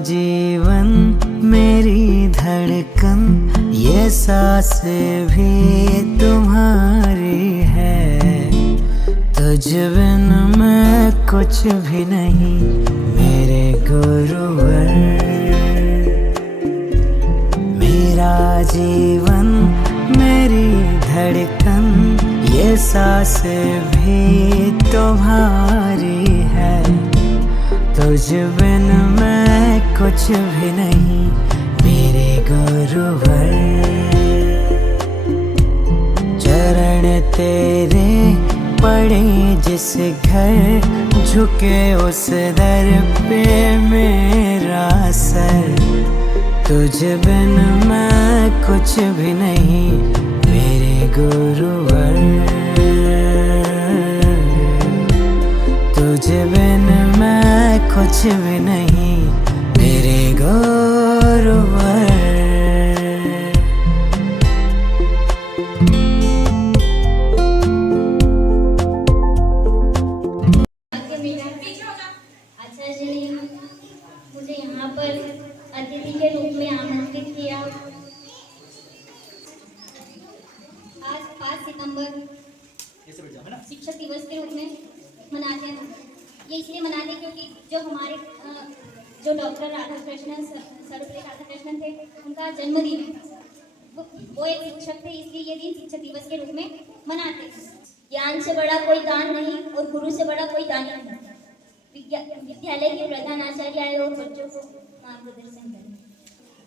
जीवन मेरी धड़कन ये सांसें भी तुम्हारी है। तुझ बिन मैं कुछ भी नहीं मेरे गुरुवर। मेरा जीवन मेरी धड़कन ये सांसें भी तुम्हारी है। तुझ बिन मैं कुछ भी नहीं मेरे गुरुवर। चरण तेरे पड़े जिस घर झुके उस दर पे मेरा सर। तुझ बिन मैं कुछ भी नहीं मेरे गुरुवर। तुझ बिन मैं कुछ भी नहीं मेरे गुरुवर। अच्छा जी, मुझे यहाँ पर अतिथि के रूप में आमंत्रित किया। आज 5 सितंबर शिक्षक दिवस के रूप में मनाते हैं। ये इसलिए मनाते हैं क्योंकि जो हमारे जो डॉक्टर राधाकृष्णन सर्वपल्ली राधाकृष्णन थे, उनका जन्मदिन है। वो एक शिक्षक थे, इसलिए ये दिन शिक्षक दिवस के रूप में मनाते हैं। ज्ञान से बड़ा कोई दान नहीं और गुरु से बड़ा कोई दानी नहीं। विद्यालय के प्रधानाचार्य आए और बच्चों को मार्गदर्शन करें।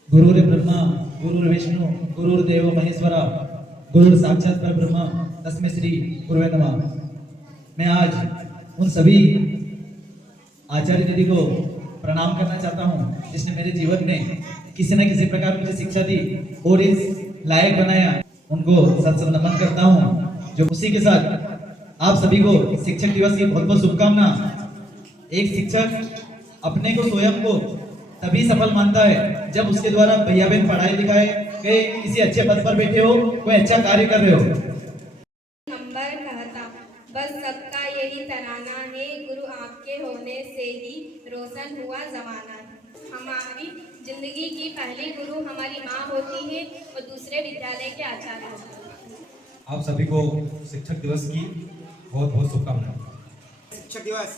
गुरुर् ब्रह्मा गुरुर् विष्णु गुरुर्देव महेश्वरा गुरुर् साक्षात परब्रह्म तस्मै श्री गुरुवे नमः। मैं आज उन सभी आचार्य दीदी को प्रणाम करना चाहता हूँ जिसने मेरे जीवन में किसी न किसी प्रकार मुझे शिक्षा दी और इस लायक बनाया। उनको सत नमन करता हूँ। जो उसी के साथ आप सभी को शिक्षक दिवस की बहुत बहुत शुभकामना। एक शिक्षक अपने को स्वयं को तभी सफल मानता है जब उसके द्वारा भैया बहन पढ़ाई लिखाए के किसी अच्छे पद पर बैठे हो, कोई अच्छा कार्य कर रहे हो। नंबर कहता बस सबका यही तराना है, गुरु आपके होने से ही रोशन हुआ जमाना। हमारी जिंदगी की पहली गुरु हमारी माँ होती है और दूसरे विद्यालय के आचार्य होते हैं। आप सभी को शिक्षक दिवस की बहुत बहुत शुभकामनाएं। शिक्षक दिवस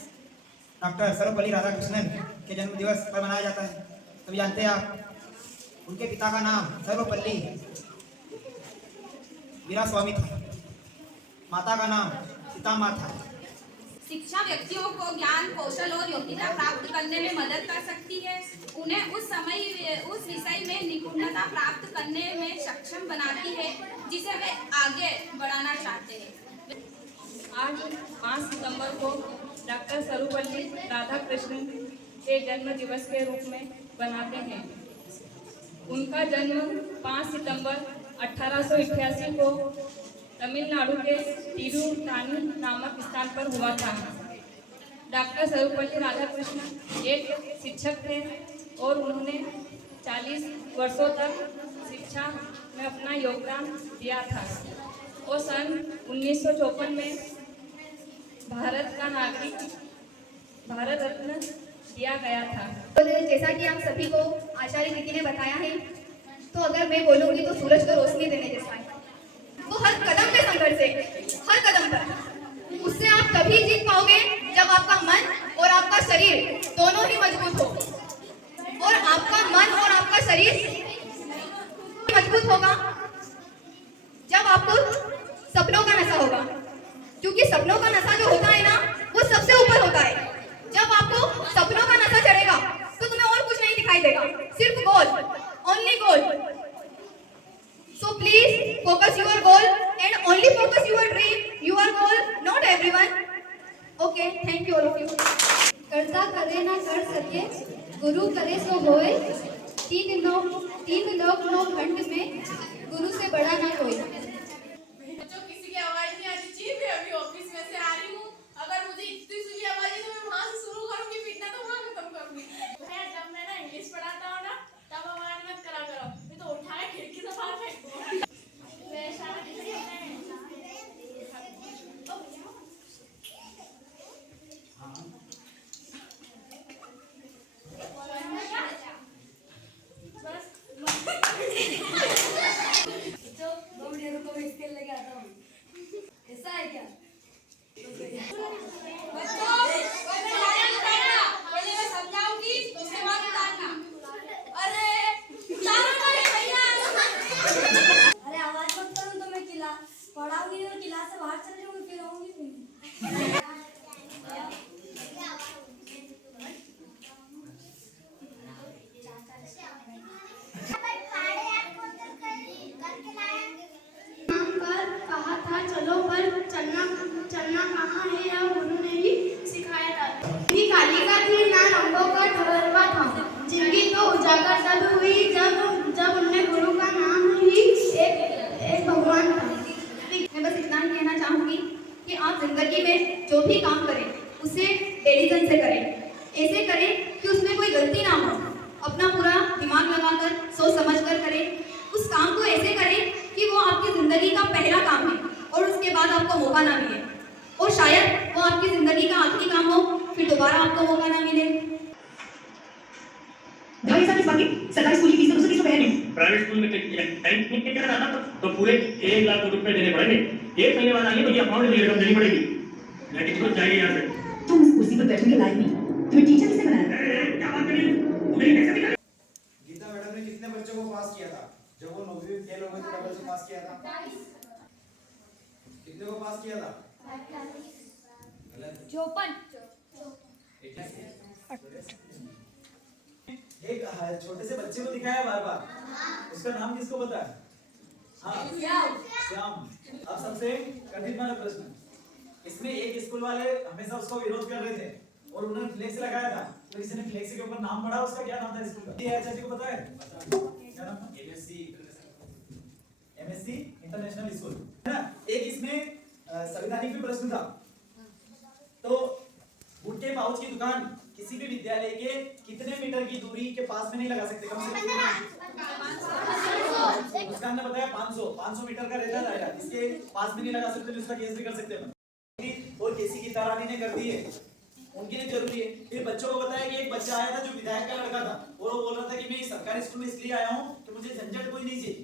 डॉक्टर सर्वपल्ली राधाकृष्णन के जन्म दिवस पर मनाया जाता है। तभी जानते हैं आप, उनके पिता का नाम सर्वपल्ली वीरास्वामी था, माता का नाम सीतामा था। शिक्षा व्यक्तियों को ज्ञान, कौशल और योग्यता प्राप्त करने में मदद कर सकती है। उन्हें उस विषय में निपुणता प्राप्त करने में सक्षम बनाती है जिसे वे आगे बढ़ाना चाहते हैं। आज 5 सितंबर को डॉक्टर सर्वपल्ली राधाकृष्णन के जन्म दिवस के रूप में बनाते हैं। उनका जन्म 5 सितंबर 1888 को तमिलनाडु के तिरुतानी नामक स्थान पर हुआ था। डॉक्टर सर्वपल्ली राधाकृष्णन एक शिक्षक थे और उन्होंने 40 वर्षों तक शिक्षा में अपना योगदान दिया था और सन 1954 में भारत का नागरिक भारत रत्न दिया गया था। तो जैसा कि आप सभी को आचार्य दीदी ने बताया है, तो अगर मैं बोलूँगी तो सूरज को रोशनी देने जैसा है। वो हर कदम पे संघर्ष है, हर कदम पर। उससे आप तभी जीत पाओगे जब आपका मन और आपका शरीर दोनों ही मजबूत हो। और आपका मन और आपका शरीर मजबूत होगा जब आपको सपनों का नशा होगा, क्योंकि सपनों का नशा जो होता है ना, वो सबसे ऊपर होता है। जब आपको सपनों का नशा चढ़ेगा तो तुम्हें और कुछ नहीं दिखाई देगा, सिर्फ goal, only goal. So please focus your goal and only focus your dream, your goal, not everyone. Okay, thank you all of you. कर्ता करे ना कर सके, गुरु करे सो होए। तीन लोक 9 खंड में, गुरु से बड़ा ना कोई। किसी की आवाज नहीं आ रही थी, मैं अभी ऑफिस में से आ रही हूँ। अगर मुझे इतनी सुनी आवाज है तो मैं वहाँ से शुरू करूँगी, पीटना तो वहाँ खत्म करूँगी। जब मैं ना इंग्लिश पढ़ाता हूँ ना, तब आवाज मत करा करो, मैं तो उठा के खिड़की से बाहर फेंक दूँगी। काम करें उसे डिलीजेंस से करें, ऐसे करें कि उसमें कोई गलती ना हो, अपना पूरा दिमाग लगाकर सोच समझ कर करें, उस काम को ऐसे करें कि वो आपकी ज़िंदगी का पहला काम है और उसके बाद आपको मौका ना मिले, और शायद वो आपकी ज़िंदगी का आखिरी काम हो, फिर दोबारा आपको मौका ना मिले। 2.5 साल इस बात की सरकारी स्कूल की फीस तो 230 रुपए है। प्राइवेट स्कूल में टाइम के करना था तो पूरे 1 लाख रुपए देने पड़ेंगे। 1 महीने बाद आइए तो ये अकाउंट में रकम देनी पड़ेगी। लेकिन तो चाहिए यहाँ से। तुम इस कुर्सी पर बैठने के लायक नहीं, तुम्हें टीचर किसने बनाया? क्या बात कर रही हो? तुम्हें कैसे दिखा? गीता मैडम ने कितने बच्चों को पास किया था जब वो 9वीं में फेल हो गए थे? डबल से पास किया था। कितने को पास किया था? 54। एक छोटे से बच्चे को दिखाया बार बार, उसका नाम किसको पता है? हाँ, श्याम। अब सबसे कठिन वाला प्रश्न, इसमें एक स्कूल वाले हमेशा उसका विरोध कर रहे थे और उन्होंने फ्लेक्स लगाया था, तो किसी ने फ्लेक्स के ऊपर नाम पढ़ा, उसका क्या नाम था स्कूल का? ये अच्छा जी को पता है? क्या नाम? एमएससी इंटरनेशनल स्कूल है ना। एक इसमें संवैधानिक भी प्रश्न था, तो गुटके पाउच की दुकान किसी भी विद्यालय के कितने मीटर की दूरी के पास में नहीं लगा सकते? कम से कम उसका ने बताया 500 मीटर का रहता दायरा, इसके पास में नहीं लगा सकते, उसका केस भी कर सकते हैं। और केसी की तारानी ने कर दी है, उनके लिए जरूरी है। फिर बच्चों को बताया कि एक बच्चा आया था जो विधायक का लड़का था, और वो बोल रहा था कि मैं सरकारी स्कूल में इसलिए आया हूँ कि मुझे झंझट कोई नहीं चाहिए,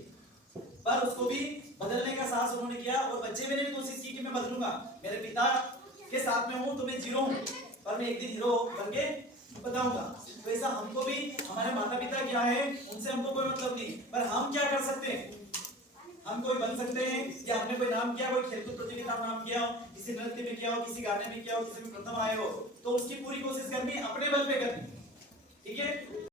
पर उसको भी बदलने का साहस उन्होंने किया। और बच्चे मैंने भी कोशिश की कि मैं बदलूंगा, मेरे पिता के साथ में हूँ तो मैं जीरो हूँ, पर मैं एक दिन हीरो बनके बताऊंगा। तो ऐसा हमको भी, हमारे माता पिता क्या है उनसे हमको कोई मतलब नहीं, पर हम क्या कर सकते हैं? हम कोई बन सकते हैं कि हमने कोई नाम किया, कोई खेलकूद प्रतियोगिता में नाम किया हो, किसी नृत्य में किया हो, किसी गाने में किया हो, किसी में प्रथम आए हो, तो उसकी पूरी कोशिश करनी, अपने बल पे करनी, ठीक है।